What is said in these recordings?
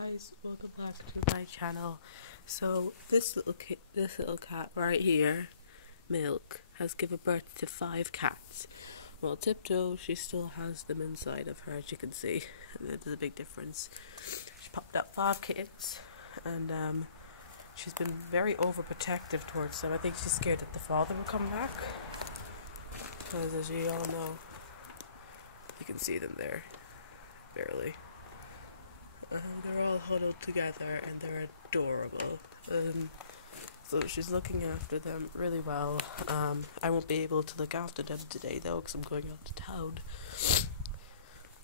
guys, welcome back to my channel. So this little cat right here, Milk, has given birth to 5 cats. Well, Tiptoe, she still has them inside of her, as you can see, and there's a big difference. She popped out 5 kittens, and she's been very overprotective towards them. I think she's scared that the father will come back, because as you all know, you can see them there, barely. They're all huddled together and they're adorable. So she's looking after them really well. I won't be able to look after them today though, because I'm going out to town.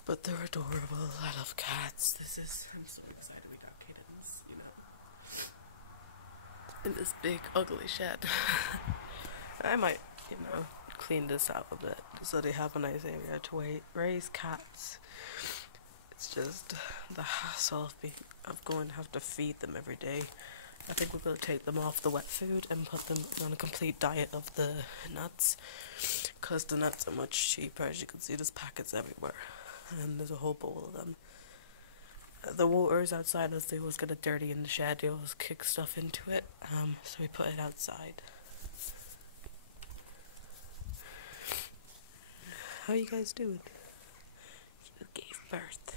But they're adorable. I love cats. I'm so excited we got kittens, in this big ugly shed. I might, clean this out a bit so they have a nice area to raise cats. It's just the hassle of going to have to feed them every day. I think we're going to take them off the wet food and put them on a complete diet of the nuts, because the nuts are much cheaper. As you can see, there's packets everywhere and there's a whole bowl of them. The water's outside, as they always get it dirty in the shed. They always kick stuff into it, so we put it outside. How are you guys doing? You gave birth.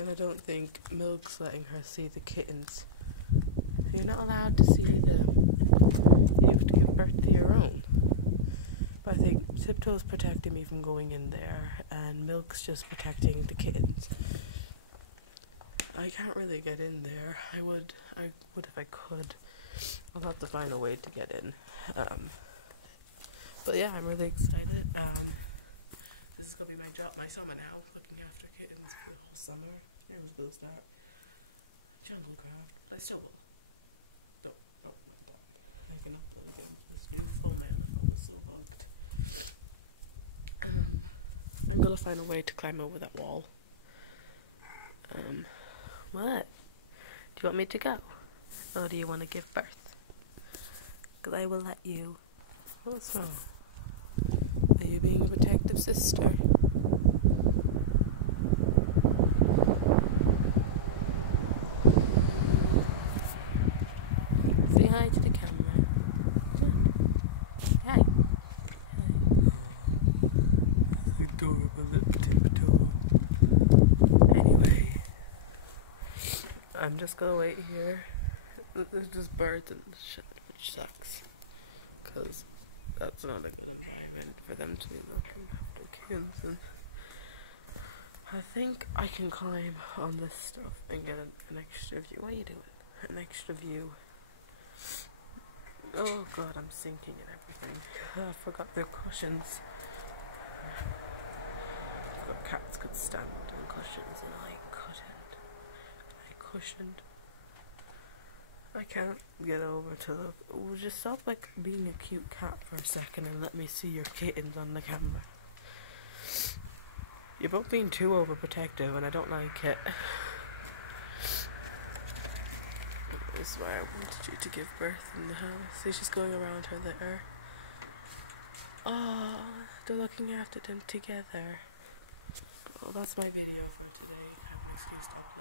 And I don't think Milk's letting her see the kittens. You're not allowed to see them. You have to give birth to your own. But I think Tiptoe's protecting me from going in there, and Milk's just protecting the kittens. I can't really get in there. I would if I could. I'll have to find a way to get in. But yeah, I'm really excited. This is gonna be my summer now, looking after kittens for the whole summer. Here was supposed to start jungle craft. I still will. Don't I can upload them to this new phone. My phone is so bugged. I'm gonna find a way to climb over that wall. What? Do you want me to go? Or do you want to give birth? Because I will let you. What's wrong? Are you being a protective sister? Say hi to the camera. Hi. Adorable little Tiptoe. Anyway, I'm just gonna wait here. There's just birds in the shed, which sucks, because that's not a good environment for them to be looking after kids. And I think I can climb on this stuff and get an extra view. What are you doing? An extra view. Oh god, I'm sinking and everything. I forgot their cushions. I thought cats could stand on cushions and I couldn't. I cushioned. I can't get over to look. Oh, just stop being a cute cat for a second and let me see your kittens on the camera. You're both being too overprotective and I don't like it. This is why I wanted you to give birth in the house. See, she's going around her there. Oh, they're looking after them together. Well, that's my video for today. Have a nice day.